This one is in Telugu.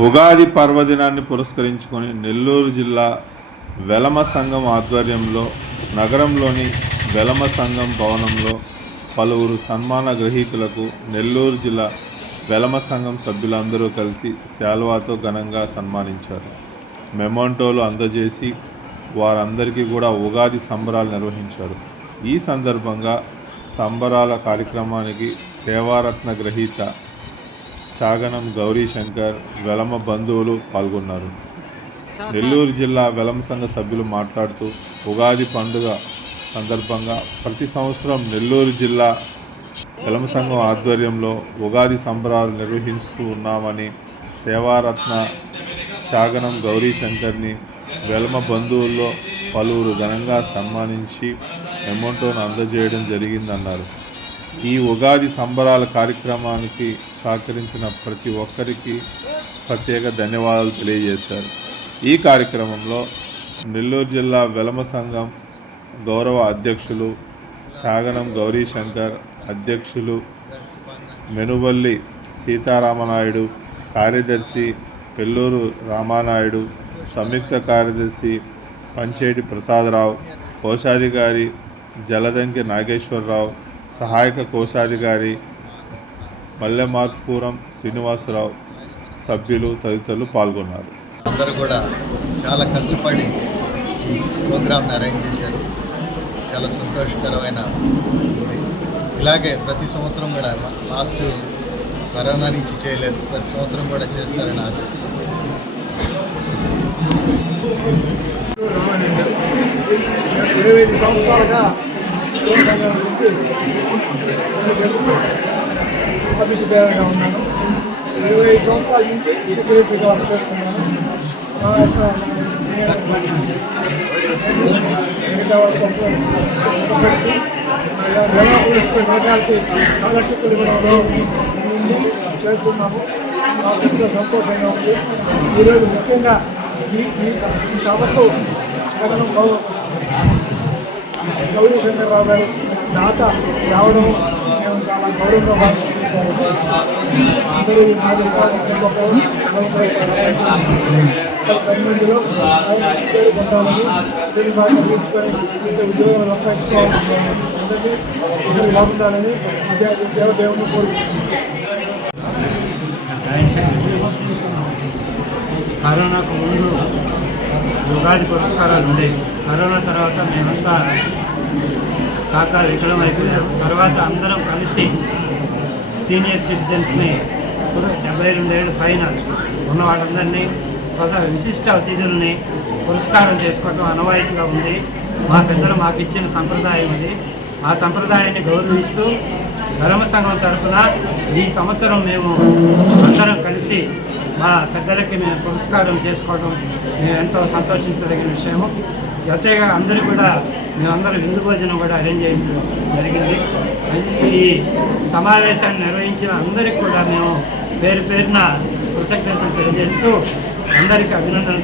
ఉగాది పర్వదినాన్ని పురస్కరించుకొని నెల్లూరు జిల్లా వెలమ సంఘం ఆధ్వర్యంలో నగరంలోని వెలమ సంఘం భవనంలో పలువురు సన్మాన గ్రహీతలకు నెల్లూరు జిల్లా వెలమ సంఘం సభ్యులందరూ కలిసి శాల్వాతో ఘనంగా సన్మానించారు. మెమోంటోలు అందజేసి వారందరికీ కూడా ఉగాది సంబరాలు నిర్వహించారు. ఈ సందర్భంగా సంబరాల కార్యక్రమానికి సేవారత్న గ్రహీత చాగనం గౌరీశంకర్ వెలమ బంధువులు పాల్గొన్నారు. నెల్లూరు జిల్లా వెలమ సంఘ సభ్యులు మాట్లాడుతూ ఉగాది పండుగ సందర్భంగా ప్రతి సంవత్సరం నెల్లూరు జిల్లా వెలమ సంఘం ఆధ్వర్యంలో ఉగాది సంబరాలు నిర్వహిస్తూ ఉన్నామని, సేవారత్న చాగనం గౌరీశంకర్ని వెలమ బంధువుల్లో పలువురు ఘనంగా సన్మానించి అమౌంట్ను అందజేయడం జరిగిందన్నారు. ఈ ఉగాది సంబరాల కార్యక్రమానికి సహకరించిన ప్రతి ఒక్కరికి ప్రత్యేక ధన్యవాదాలు తెలియజేశారు. ఈ కార్యక్రమంలో నెల్లూరు జిల్లా వెలమ సంఘం గౌరవ అధ్యక్షులు చాగనం గౌరీశంకర్, అధ్యక్షులు మెనువల్లి సీతారామనాయుడు, కార్యదర్శి పెల్లూరు రామానాయుడు, సంయుక్త కార్యదర్శి పంచేటి ప్రసాదరావు, కోశాధికారి జలదంకి నాగేశ్వరరావు, సహాయక కోశాధికారి మల్లెమార్పురం శ్రీనివాసరావు, సభ్యులు తదితరులు పాల్గొన్నారు. అందరూ కూడా చాలా కష్టపడి ఈ ప్రోగ్రామ్ని అరేంజ్ చేశారు. చాలా సంతోషకరమైన ఇలాగే ప్రతి సంవత్సరం కూడా లాస్ట్ కరోనా నుంచి చేయలేదు, ప్రతి సంవత్సరం కూడా చేస్తారని ఆశిస్తున్నాను. 25 సంవత్సరాలుగా గురించి ఆఫీసు పేరుగా ఉన్నాను. 25 సంవత్సరాల నుంచి సెక్యూరిటీగా వర్క్ చేస్తున్నాను. మా యొక్క మిగతా వాళ్ళతో పెట్టి విద్యార్థి స్కాలర్షిప్లు ఇవ్వడంలో ముందు చేస్తున్నాము. నాకు ఎంతో సంతోషంగా ఉంది. ఈరోజు ముఖ్యంగా ఈ సభకు చాగనం గౌరీశంకర్రావు గారు దాత రావడం మేము చాలా గౌరవంగా భావిస్తున్నాము. అందరూ మాదిరిగా ఒకరికొకరు ఇక్కడ 10 మందిలో పేరు పొందాలని, పేరు బాగా చదివించుకొని వివిధ ఉద్యోగాలు సంపాదించుకోవాలని, అందరికీ బాగుండాలని దేవుని కోరుకుంటున్నాను. కరోనాకు ముందు ఉగాది పురస్కారాలు ఉండేవి. కరోనా తర్వాత మేమంతా కాకా వికలం అయిపోయారు. తర్వాత అందరం కలిసి సీనియర్ సిటిజన్స్ని 72 ఏళ్ళ పైన ఉన్న వాళ్ళందరినీ విశిష్ట అతిథుల్ని పురస్కారం చేసుకోవడం అనవాయితీగా ఉంది. మా పెద్దలు మాకు ఇచ్చిన సంప్రదాయం ఉంది. ఆ సంప్రదాయాన్ని గౌరవిస్తూ వెలమ సంఘం తరఫున ఈ సంవత్సరం మేము అందరం కలిసి మా పెద్దలకి మేము పురస్కారం చేసుకోవడం మేము ఎంతో సంతోషించదగిన విషయము. జొత్తగా అందరూ కూడా మేమందరం విందు భోజనం కూడా అరేంజ్ చేయడం జరిగింది. ఈ సమావేశాన్ని నిర్వహించిన అందరికీ కూడా మేము పేరు పేరున కృతజ్ఞతలు తెలియజేస్తూ అందరికీ అభినందనలు